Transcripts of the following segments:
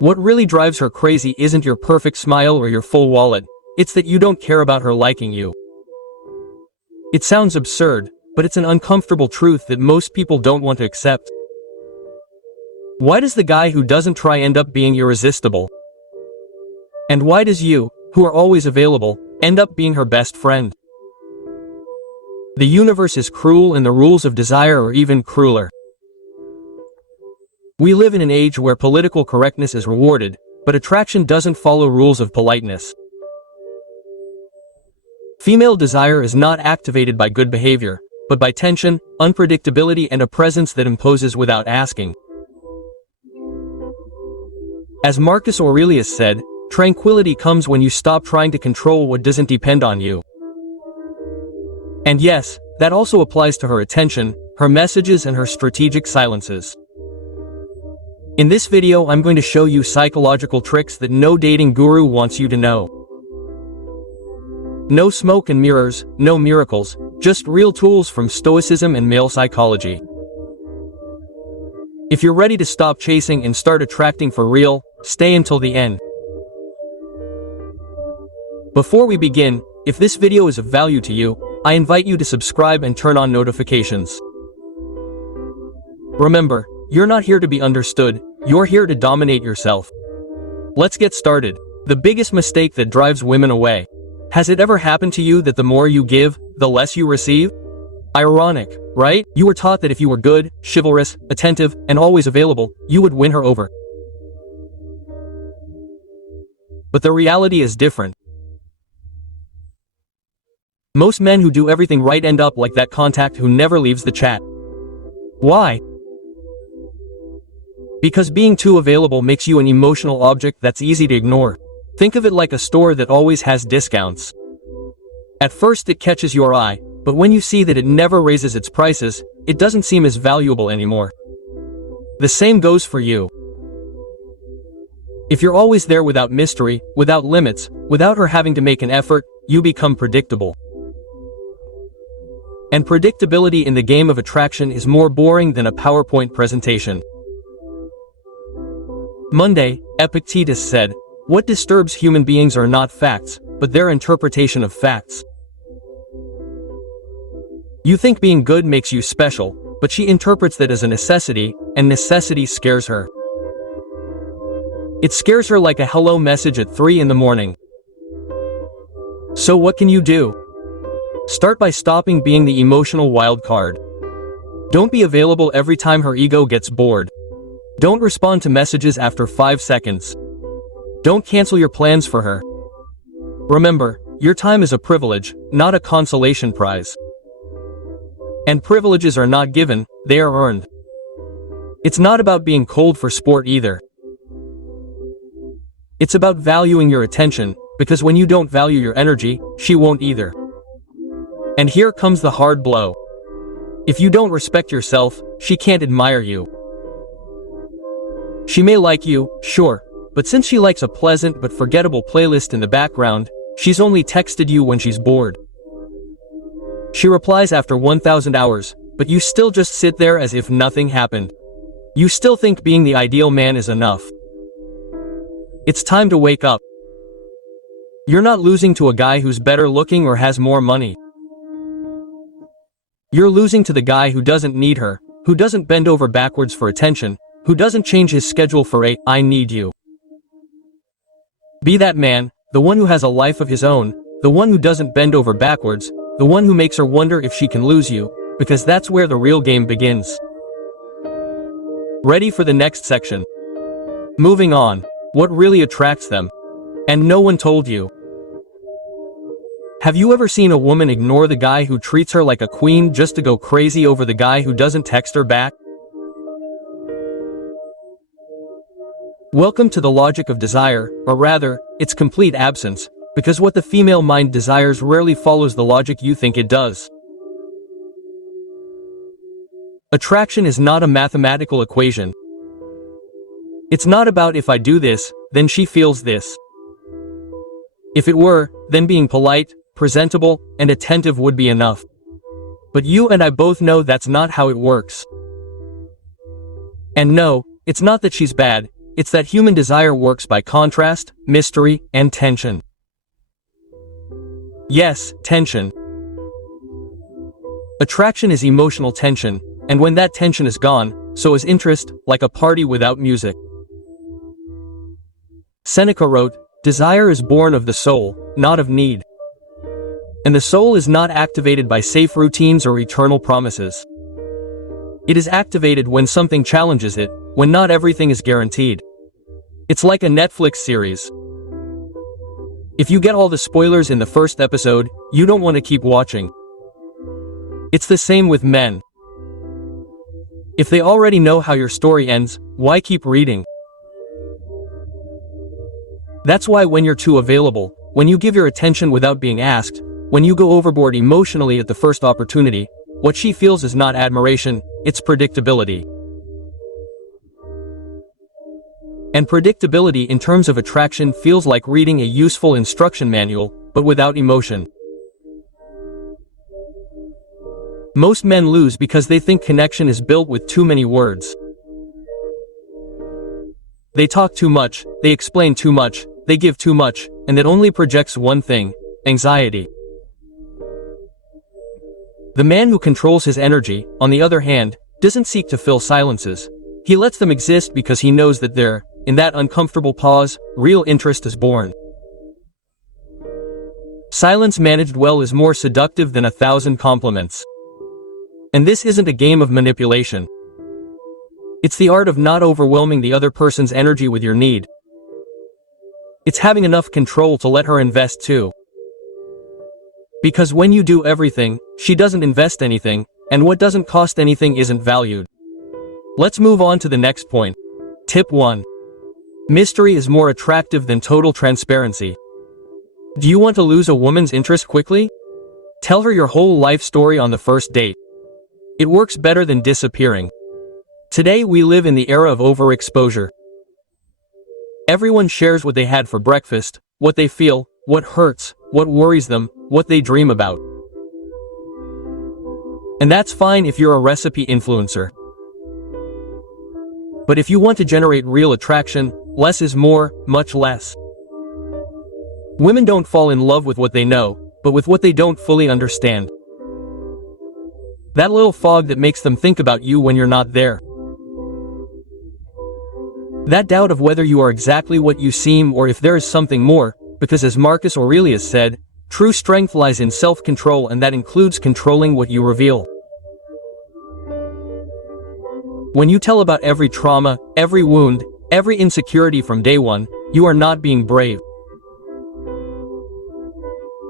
What really drives her crazy isn't your perfect smile or your full wallet, it's that you don't care about her liking you. It sounds absurd, but it's an uncomfortable truth that most people don't want to accept. Why does the guy who doesn't try end up being irresistible? And why does you, who are always available, end up being her best friend? The universe is cruel and the rules of desire are even crueler. We live in an age where political correctness is rewarded, but attraction doesn't follow rules of politeness. Female desire is not activated by good behavior, but by tension, unpredictability and a presence that imposes without asking. As Marcus Aurelius said, tranquility comes when you stop trying to control what doesn't depend on you. And yes, that also applies to her attention, her messages and her strategic silences. In this video I'm going to show you psychological tricks that no dating guru wants you to know. No smoke and mirrors, no miracles, just real tools from Stoicism and male psychology. If you're ready to stop chasing and start attracting for real, stay until the end. Before we begin, if this video is of value to you, I invite you to subscribe and turn on notifications. Remember, you're not here to be understood, you're here to dominate yourself. Let's get started. The biggest mistake that drives women away. Has it ever happened to you that the more you give, the less you receive? Ironic, right? You were taught that if you were good, chivalrous, attentive, and always available, you would win her over. But the reality is different. Most men who do everything right end up like that contact who never leaves the chat. Why? Because being too available makes you an emotional object that's easy to ignore. Think of it like a store that always has discounts. At first it catches your eye, but when you see that it never raises its prices, it doesn't seem as valuable anymore. The same goes for you. If you're always there without mystery, without limits, without her having to make an effort, you become predictable. And predictability in the game of attraction is more boring than a PowerPoint presentation. Monday, Epictetus said, "What disturbs human beings are not facts, but their interpretation of facts." You think being good makes you special, but she interprets that as a necessity, and necessity scares her. It scares her like a hello message at 3 in the morning. So what can you do? Start by stopping being the emotional wild card. Don't be available every time her ego gets bored. Don't respond to messages after 5 seconds. Don't cancel your plans for her. Remember, your time is a privilege, not a consolation prize. And privileges are not given, they are earned. It's not about being cold for sport either. It's about valuing your attention, because when you don't value your energy, she won't either. And here comes the hard blow. If you don't respect yourself, she can't admire you. She may like you, sure, but since she likes a pleasant but forgettable playlist in the background, she's only texted you when she's bored. She replies after 1,000 hours, but you still just sit there as if nothing happened. You still think being the ideal man is enough. It's time to wake up. You're not losing to a guy who's better looking or has more money. You're losing to the guy who doesn't need her, who doesn't bend over backwards for attention, who doesn't change his schedule for a "I need you." Be that man, the one who has a life of his own, the one who doesn't bend over backwards, the one who makes her wonder if she can lose you, because that's where the real game begins. Ready for the next section? Moving on. What really attracts them? And no one told you. Have you ever seen a woman ignore the guy who treats her like a queen just to go crazy over the guy who doesn't text her back? Welcome to the logic of desire, or rather, its complete absence, because what the female mind desires rarely follows the logic you think it does. Attraction is not a mathematical equation. It's not about if I do this, then she feels this. If it were, then being polite, presentable, and attentive would be enough. But you and I both know that's not how it works. And no, it's not that she's bad, it's that human desire works by contrast, mystery, and tension. Yes, tension. Attraction is emotional tension, and when that tension is gone, so is interest, like a party without music. Seneca wrote, "Desire is born of the soul, not of need." And the soul is not activated by safe routines or eternal promises. It is activated when something challenges it, when not everything is guaranteed. It's like a Netflix series. If you get all the spoilers in the first episode, you don't want to keep watching. It's the same with men. If they already know how your story ends, why keep reading? That's why when you're too available, when you give your attention without being asked, when you go overboard emotionally at the first opportunity, what she feels is not admiration, it's predictability. And predictability in terms of attraction feels like reading a useful instruction manual, but without emotion. Most men lose because they think connection is built with too many words. They talk too much, they explain too much, they give too much, and that only projects one thing: anxiety. The man who controls his energy, on the other hand, doesn't seek to fill silences. He lets them exist because he knows that there, in that uncomfortable pause, real interest is born. Silence managed well is more seductive than 1,000 compliments. And this isn't a game of manipulation. It's the art of not overwhelming the other person's energy with your need. It's having enough control to let her invest too. Because when you do everything, she doesn't invest anything, and what doesn't cost anything isn't valued. Let's move on to the next point. Tip 1. Mystery is more attractive than total transparency. Do you want to lose a woman's interest quickly? Tell her your whole life story on the first date. It works better than disappearing. Today we live in the era of overexposure. Everyone shares what they had for breakfast, what they feel, what hurts, what worries them, what they dream about. And that's fine if you're a recipe influencer. But if you want to generate real attraction, less is more, much less. Women don't fall in love with what they know, but with what they don't fully understand. That little fog that makes them think about you when you're not there. That doubt of whether you are exactly what you seem or if there is something more, because as Marcus Aurelius said, true strength lies in self-control, and that includes controlling what you reveal. When you tell about every trauma, every wound, every insecurity from day one, you are not being brave.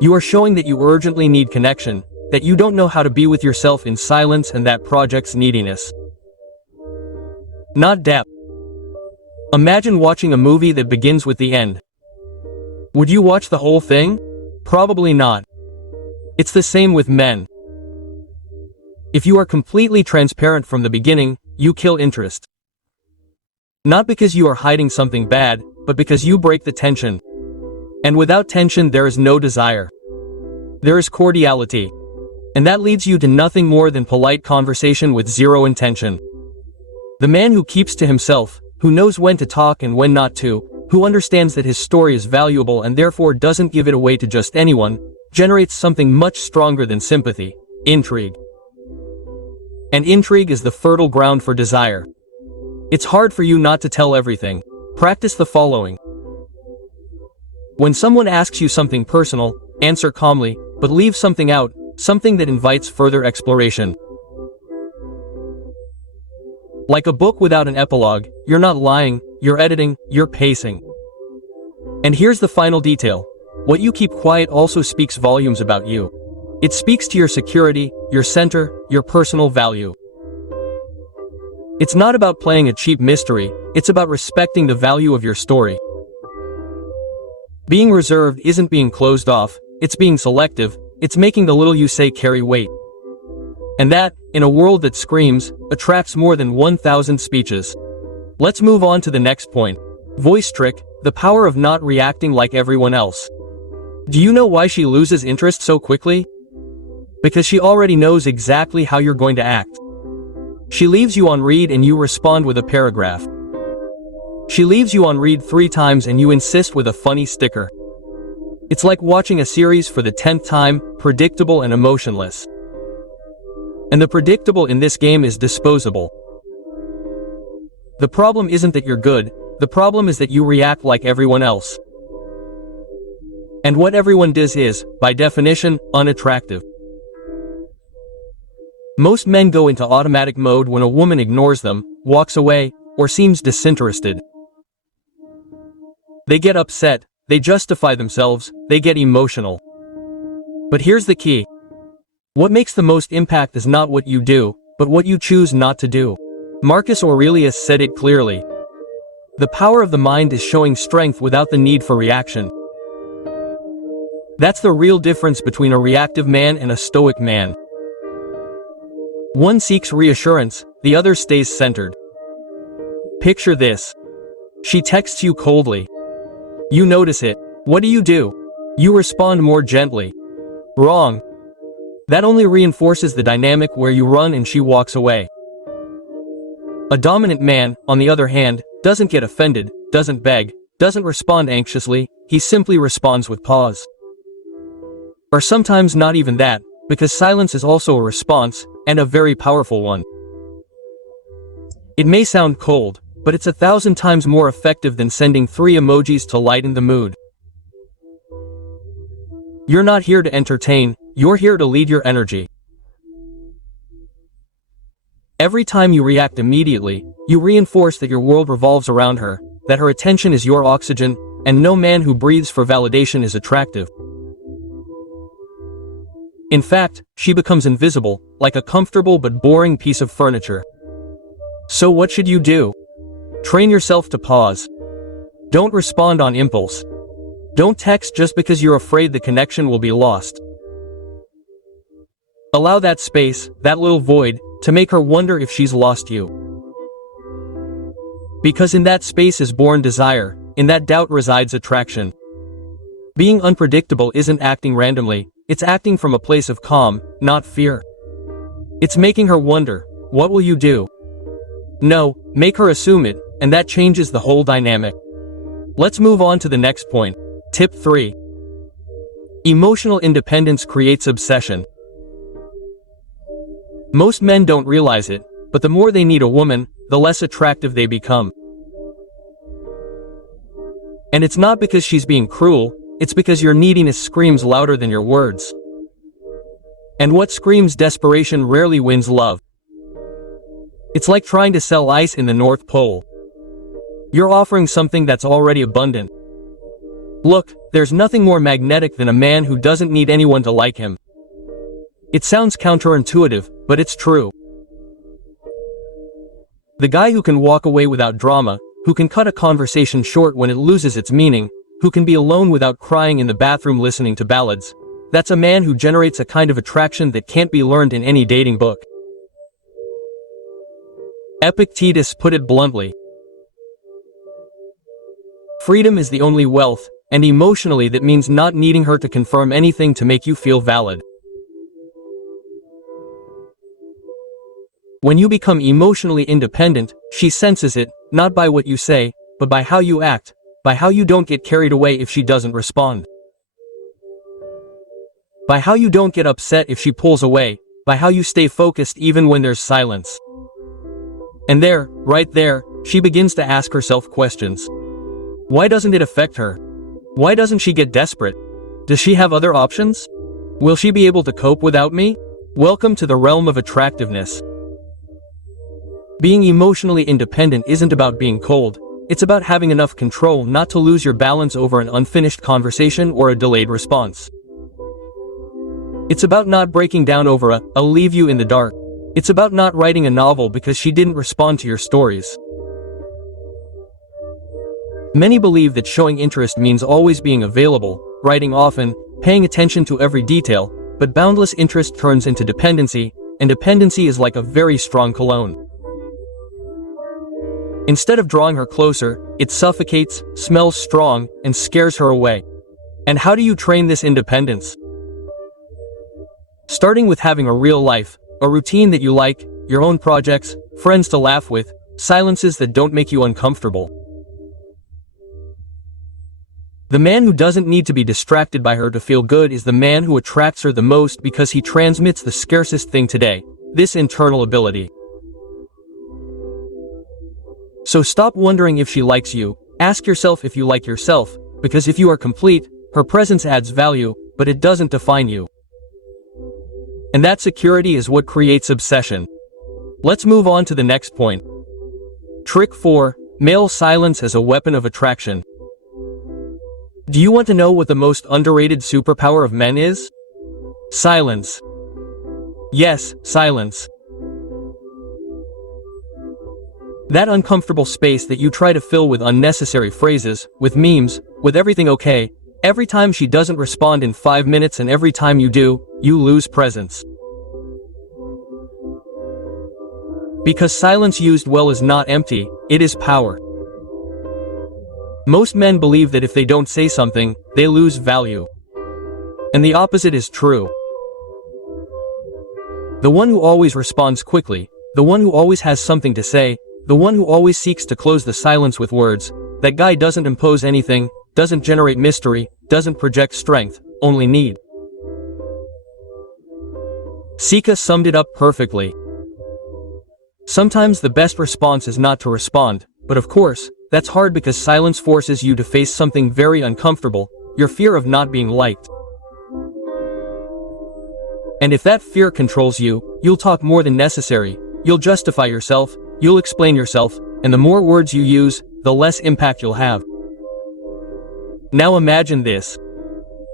You are showing that you urgently need connection, that you don't know how to be with yourself in silence, and that projects neediness, not depth. Imagine watching a movie that begins with the end. Would you watch the whole thing? Probably not. It's the same with men. If you are completely transparent from the beginning, you kill interest. Not because you are hiding something bad, but because you break the tension. And without tension there is no desire. There is cordiality. And that leads you to nothing more than polite conversation with zero intention. The man who keeps to himself, who knows when to talk and when not to, who understands that his story is valuable and therefore doesn't give it away to just anyone, generates something much stronger than sympathy: intrigue. And intrigue is the fertile ground for desire. It's hard for you not to tell everything. Practice the following. When someone asks you something personal, answer calmly, but leave something out, something that invites further exploration. Like a book without an epilogue, you're not lying, you're editing, you're pacing. And here's the final detail. What you keep quiet also speaks volumes about you. It speaks to your security, your center, your personal value. It's not about playing a cheap mystery, it's about respecting the value of your story. Being reserved isn't being closed off, it's being selective, it's making the little you say carry weight. And that, in a world that screams, attracts more than 1,000 speeches. Let's move on to the next point. Voice trick, the power of not reacting like everyone else. Do you know why she loses interest so quickly? Because she already knows exactly how you're going to act. She leaves you on read and you respond with a paragraph. She leaves you on read 3 times and you insist with a funny sticker. It's like watching a series for the 10th time, predictable and emotionless. And the predictable in this game is disposable. The problem isn't that you're good, the problem is that you react like everyone else. And what everyone does is, by definition, unattractive. Most men go into automatic mode when a woman ignores them, walks away, or seems disinterested. They get upset, they justify themselves, they get emotional. But here's the key. What makes the most impact is not what you do, but what you choose not to do. Marcus Aurelius said it clearly. The power of the mind is showing strength without the need for reaction. That's the real difference between a reactive man and a stoic man. One seeks reassurance, the other stays centered. Picture this. She texts you coldly. You notice it. What do? You respond more gently. Wrong. That only reinforces the dynamic where you run and she walks away. A dominant man, on the other hand, doesn't get offended, doesn't beg, doesn't respond anxiously, he simply responds with pause. Or sometimes not even that, because silence is also a response, and a very powerful one. It may sound cold, but it's 1,000 times more effective than sending 3 emojis to lighten the mood. You're not here to entertain, you're here to lead your energy. Every time you react immediately, you reinforce that your world revolves around her, that her attention is your oxygen, and no man who breathes for validation is attractive. In fact, she becomes invisible, like a comfortable but boring piece of furniture. So what should you do? Train yourself to pause. Don't respond on impulse. Don't text just because you're afraid the connection will be lost. Allow that space, that little void, to make her wonder if she's lost you. Because in that space is born desire, in that doubt resides attraction. Being unpredictable isn't acting randomly, it's acting from a place of calm, not fear. It's making her wonder, what will you do? No, make her assume it, and that changes the whole dynamic. Let's move on to the next point. Tip 3. Emotional independence creates obsession. Most men don't realize it, but the more they need a woman, the less attractive they become. And it's not because she's being cruel, it's because your neediness screams louder than your words. And what screams desperation rarely wins love. It's like trying to sell ice in the North Pole. You're offering something that's already abundant. Look, there's nothing more magnetic than a man who doesn't need anyone to like him. It sounds counterintuitive, but it's true. The guy who can walk away without drama, who can cut a conversation short when it loses its meaning, who can be alone without crying in the bathroom listening to ballads, that's a man who generates a kind of attraction that can't be learned in any dating book. Epictetus put it bluntly. Freedom is the only wealth, and emotionally that means not needing her to confirm anything to make you feel valid. When you become emotionally independent, she senses it, not by what you say, but by how you act, by how you don't get carried away if she doesn't respond. By how you don't get upset if she pulls away, by how you stay focused even when there's silence. And there, right there, she begins to ask herself questions. Why doesn't it affect her? Why doesn't she get desperate? Does she have other options? Will she be able to cope without me? Welcome to the realm of attractiveness. Being emotionally independent isn't about being cold, it's about having enough control not to lose your balance over an unfinished conversation or a delayed response. It's about not breaking down over I'll leave you in the dark. It's about not writing a novel because she didn't respond to your stories. Many believe that showing interest means always being available, writing often, paying attention to every detail, but boundless interest turns into dependency, and dependency is like a very strong cologne. Instead of drawing her closer, it suffocates, smells strong, and scares her away. And how do you train this independence? Starting with having a real life, a routine that you like, your own projects, friends to laugh with, silences that don't make you uncomfortable. The man who doesn't need to be distracted by her to feel good is the man who attracts her the most because he transmits the scarcest thing today, this internal ability. So stop wondering if she likes you, ask yourself if you like yourself, because if you are complete, her presence adds value, but it doesn't define you. And that security is what creates obsession. Let's move on to the next point. Trick 4. Male silence as a weapon of attraction. Do you want to know what the most underrated superpower of men is? Silence. Yes, silence. That uncomfortable space that you try to fill with unnecessary phrases, with memes, with everything okay, every time she doesn't respond in 5 minutes and every time you do, you lose presence. Because silence used well is not empty, it is power. Most men believe that if they don't say something, they lose value. And the opposite is true. The one who always responds quickly, the one who always has something to say, the one who always seeks to close the silence with words, that guy doesn't impose anything, doesn't generate mystery, doesn't project strength, only need. Sika summed it up perfectly. Sometimes the best response is not to respond, but of course, that's hard because silence forces you to face something very uncomfortable, your fear of not being liked. And if that fear controls you, you'll talk more than necessary, you'll justify yourself, you'll explain yourself, and the more words you use, the less impact you'll have. Now imagine this.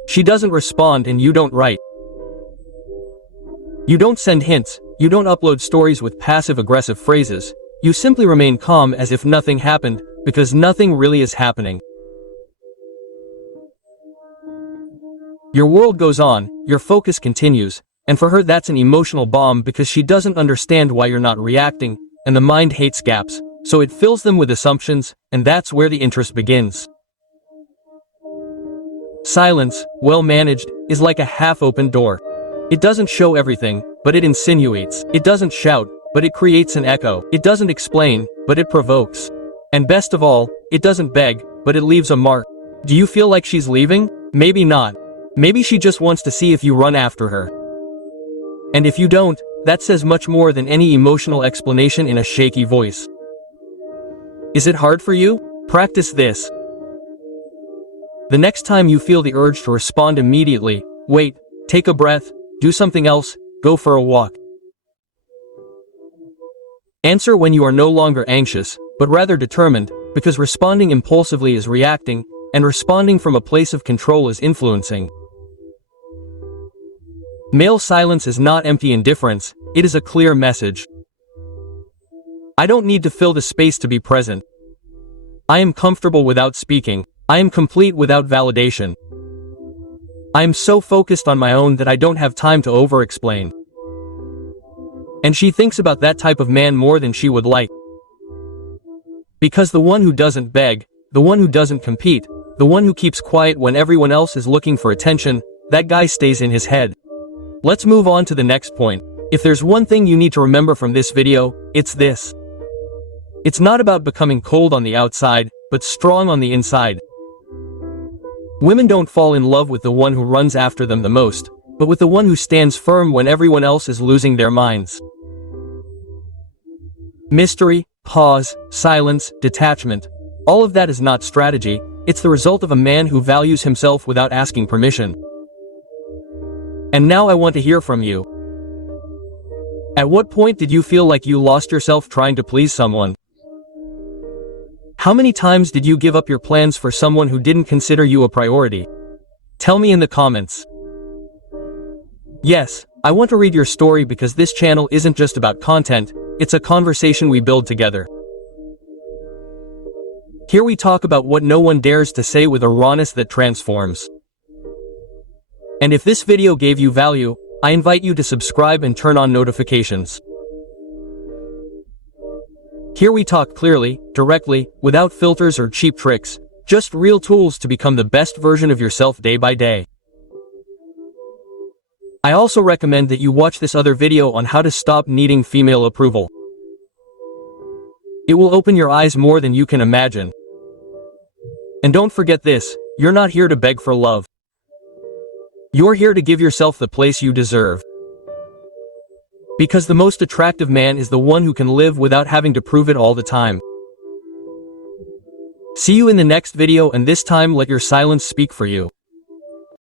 She doesn't respond and you don't write. You don't send hints, you don't upload stories with passive-aggressive phrases, you simply remain calm as if nothing happened, because nothing really is happening. Your world goes on, your focus continues, and for her that's an emotional bomb because she doesn't understand why you're not reacting, and the mind hates gaps, so it fills them with assumptions, and that's where the interest begins. Silence, well managed, is like a half-open door. It doesn't show everything, but it insinuates. It doesn't shout, but it creates an echo. It doesn't explain, but it provokes. And best of all, it doesn't beg, but it leaves a mark. Do you feel like she's leaving? Maybe not. Maybe she just wants to see if you run after her. And if you don't, that says much more than any emotional explanation in a shaky voice. Is it hard for you? Practice this. The next time you feel the urge to respond immediately, wait, take a breath, do something else, go for a walk. Answer when you are no longer anxious, but rather determined, because responding impulsively is reacting, and responding from a place of control is influencing. Male silence is not empty indifference, it is a clear message. I don't need to fill the space to be present. I am comfortable without speaking, I am complete without validation. I am so focused on my own that I don't have time to over-explain. And she thinks about that type of man more than she would like. Because the one who doesn't beg, the one who doesn't compete, the one who keeps quiet when everyone else is looking for attention, that guy stays in his head. Let's move on to the next point. If there's one thing you need to remember from this video, it's this. It's not about becoming cold on the outside, but strong on the inside. Women don't fall in love with the one who runs after them the most, but with the one who stands firm when everyone else is losing their minds. Mystery, pause, silence, detachment. All of that is not strategy, it's the result of a man who values himself without asking permission. And now I want to hear from you. At what point did you feel like you lost yourself trying to please someone? How many times did you give up your plans for someone who didn't consider you a priority? Tell me in the comments. Yes, I want to read your story because this channel isn't just about content, it's a conversation we build together. Here we talk about what no one dares to say with a rawness that transforms. And if this video gave you value, I invite you to subscribe and turn on notifications. Here we talk clearly, directly, without filters or cheap tricks, just real tools to become the best version of yourself day by day. I also recommend that you watch this other video on how to stop needing female approval. It will open your eyes more than you can imagine. And don't forget this, You're not here to beg for love. You're here to give yourself the place you deserve. Because the most attractive man is the one who can live without having to prove it all the time. See you in the next video, and this time let your silence speak for you.